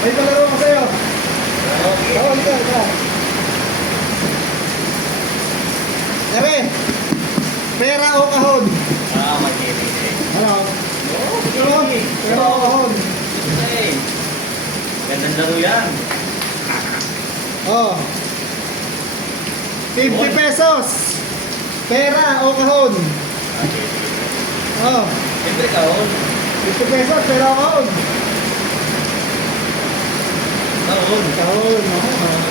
May palaro ko sa'yo. Okay. Tawag ka, ito. Ere, pera o kahon? Makinig eh. Ano? Oo, makinig. Pera o kahon? Okay. Gandang laro yan. Oh. 50 pesos. Pera o kahon? Okay. Oh. Siyempre kahon. 50 pesos, pera o kahon? Kahon. Kahon.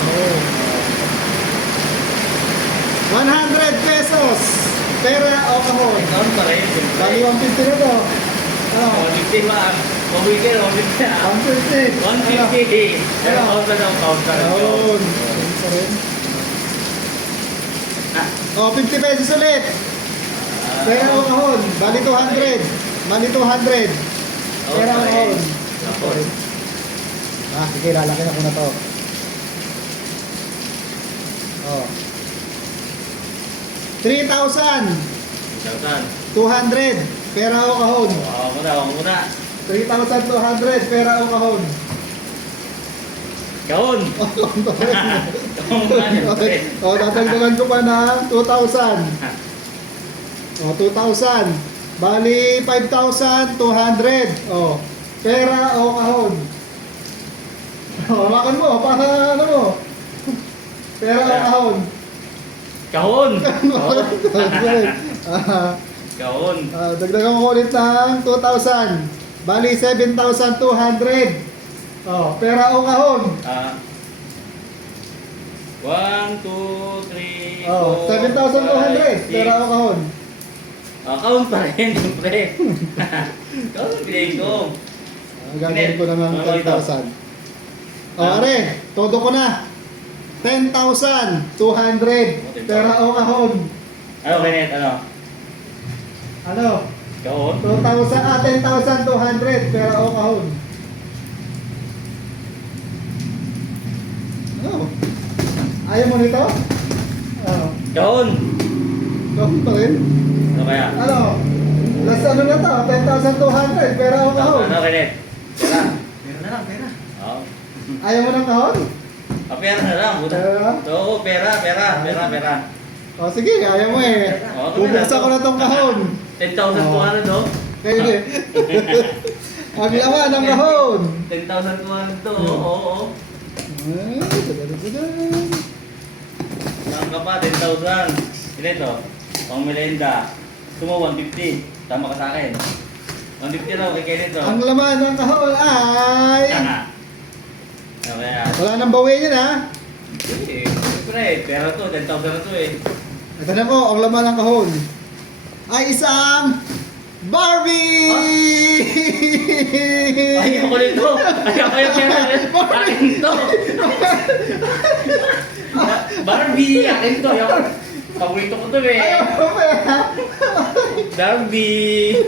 Oh. 100 pesos. Pera o kahon? Kahon pa rin. Bali 150 na to. Ano? 150 ba? Mabigay, 150 ah. 150. 150. Pero kahon pa daw, kahon pa rin. Kahon. Isa rin. Oh, 50 pesos ulit. Pera o kahon? Bali 200. Bali 200. Pera o kahon? Kahon. Sige, lalaki na ko na to. Oh. 3,000. 200. Pera o kahon? Ako muna. 3,200. Pera o kahon? Kahon. Kahon muna siyempre. Oh, tatagdagan ko pa ng 2,000. Oh, 2,000. Bali 5,200. Oh. Pera o kahon? Oh, hawakan mo para ano mo? Pera o kahon? Kahon. Ah, Kahon. dagdagan ko ulit ng 2,000. Bali 7,200. Oh, pera o kahon? 1, 2, 3, 4, Oh, 7,200. Pera o kahon? Kahon pa rin, siyempre. Kahon ang pinay ko. Gagawin ko naman 10,000. Oh, are, todo ko na. 10,200. Pera o kahon? Ano, Kenneth? Ano? Ano? Kahon? 10,200. Pera o kahon? Ano? Ayaw mo nito? Ano? Kahon! Kahon pa rin? Ano kaya? Ano? Last ano na to? 10,200. Pera o kahon? Ano, Kenneth? Pera. Meron na lang, pera. Oo. Ayaw mo ng kahon? Pera na lang. Buta. Pera? Oo, pera. O sige, ayaw mo eh. Bubuksan ko na tong kahon. 10,200 no? Kaya hindi. Ang laman ng kahon. 10,200 to. Oo. Ay, dadadadadan. Saan ka pa? 10,000. Ito, pang merenda. Gusto mo 150. Tama ka sa akin. 150 raw kay Kenneth to. Ang laman ng kahon ay... Ano kaya? Wala nang bawi yan ha. Eh, siyempre, pera to. 10,000 na to eh. Ito na po, ang laman ng kahon ay isang Barbie! Ay, ako nito. Ay, ako yung pera. Akin to. Barbie, akin to. Paborito ko to eh. Ayaw mo pera. Barbie.